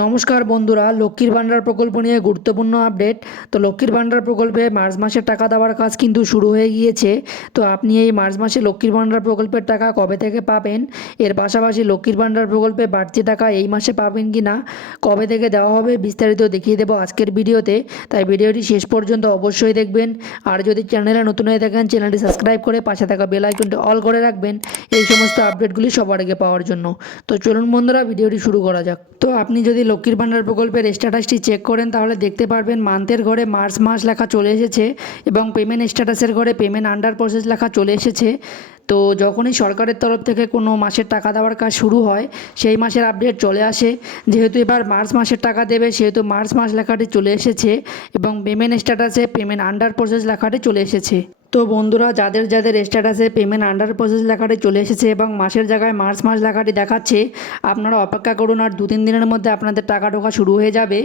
নমস্কার বন্ধুরা, লক্ষ্মীর ভাণ্ডার প্রকল্প নিয়ে গুরুত্বপূর্ণ আপডেট। তো লক্ষ্মীর ভাণ্ডার প্রকল্পে মার্চ মাসের টাকা দেওয়ার কাজ কিন্তু শুরু হয়ে গিয়েছে। তো আপনি এই মার্চ মাসে লক্ষ্মীর ভাণ্ডার প্রকল্পের টাকা কবে থেকে পাবেন, এর পাশাপাশি লক্ষ্মীর ভাণ্ডার প্রকল্পে বাড়তি টাকা এই মাসে পাবেন কি না, কবে থেকে দেওয়া হবে, বিস্তারিত দেখিয়ে দেবো আজকের ভিডিওতে। তাই ভিডিওটি শেষ পর্যন্ত অবশ্যই দেখবেন। আর যদি চ্যানেলে নতুন হয়ে থাকেন, চ্যানেলটি সাবস্ক্রাইব করে পাশে থাকা বেল আইকনটি অল করে রাখবেন এই সমস্ত আপডেটগুলি সবার আগে পাওয়ার জন্য। তো চলুন বন্ধুরা, ভিডিওটি শুরু করা যাক। তো আপনি যদি লক্ষ্মীর ভাণ্ডার প্রকল্পের স্ট্যাটাসটি চেক করেন তাহলে দেখতে পারবেন মান্থের ঘরে মার্চ মাস লেখা চলে এসেছে এবং পেমেন্ট স্ট্যাটাসের ঘরে পেমেন্ট আন্ডার প্রসেস লেখা চলে এসেছে। তো যখনই সরকারের তরফ থেকে কোনো মাসের টাকা দেওয়ার কাজ শুরু হয় সেই মাসের আপডেট চলে আসে। যেহেতু এবার মার্চ মাসের টাকা দেবে সেহেতু মার্চ মাস লেখাটি চলে এসেছে এবং পেমেন্ট স্ট্যাটাসে পেমেন্ট আন্ডার প্রসেস লেখাটি চলে এসেছে। তো বন্ধুরা, যাদের যাদের স্ট্যাটাসে পেমেন্ট আন্ডার প্রসেস লেখাটি চলে এসেছে এবং মাসের জায়গায় মার্চ মাস লেখাটি দেখাচ্ছে, আপনারা অপেক্ষা করুন, আর 2-3 দিনের মধ্যে আপনাদের টাকা ঢোকা শুরু হয়ে যাবে।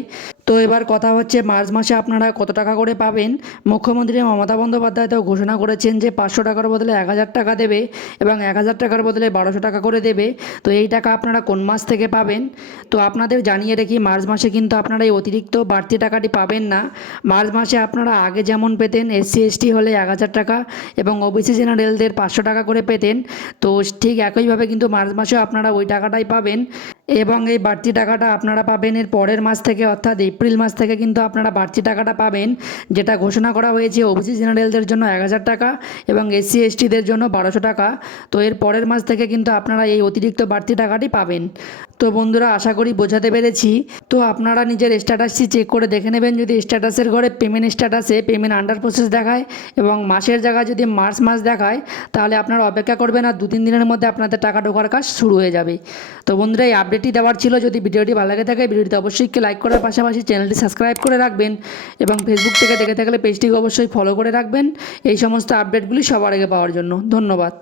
তো এবার কথা হচ্ছে মার্চ মাসে আপনারা কত টাকা করে পাবেন। মুখ্যমন্ত্রী মমতা বন্দ্যোপাধ্যায় তো ঘোষণা করেছেন যে 500 টাকার বদলে 1000 টাকা দেবে এবং 1000 টাকার বদলে 1200 টাকা করে দেবে। তো এই টাকা আপনারা কোন মাস থেকে পাবেন? তো আপনাদের জানিয়ে রাখি, মার্চ মাসে কিন্তু আপনারা এই অতিরিক্ত বাড়তি টাকাটি পাবেন না। মার্চ মাসে আপনারা আগে যেমন পেতেন, SC ST হলে 1000 টাকা এবং OBC জেনারেলদের 500 টাকা করে পেতেন, তো ঠিক একইভাবে কিন্তু মার্চ মাসেও আপনারা ওই টাকাটাই পাবেন। এবং এই বাড়তি টাকাটা আপনারা পাবেন এর পরের মাস থেকে, অর্থাৎ এপ্রিল মাস থেকে কিন্তু আপনারা বাড়তি টাকাটা পাবেন, যেটা ঘোষণা করা হয়েছে OBC জেনারেলদের জন্য 1000 টাকা এবং SC STদের জন্য 1200 টাকা। তো এর পরের মাস থেকে কিন্তু আপনারা এই অতিরিক্ত বাড়তি টাকাটি পাবেন। তো বন্ধুরা, আশা করি বোঝাতে পেরেছি। তো আপনারা নিজের স্ট্যাটাসটি চেক করে দেখে নেবেন, যদি স্ট্যাটাসের ঘরে পেমেন্ট স্ট্যাটাসে পেমেন্ট আন্ডার প্রসেস দেখায় এবং মাসের জায়গায় যদি মার্চ মাস দেখায় তাহলে আপনারা অপেক্ষা করবেন, আর 2-3 দিনের মধ্যে আপনাদের টাকা ঢোকার কাজ শুরু হয়ে যাবে। তো বন্ধুরা, এই আপডেটটি দেওয়ার ছিল। যদি ভিডিওটি ভালো লাগে থাকে ভিডিওটি অবশ্যই লাইক করার পাশাপাশি চ্যানেলটি সাবস্ক্রাইব করে রাখবেন এবং ফেসবুক থেকে দেখে থাকলে পেজটিকে অবশ্যই ফলো করে রাখবেন এই সমস্ত আপডেটগুলি সবার আগে পাওয়ার জন্য। ধন্যবাদ।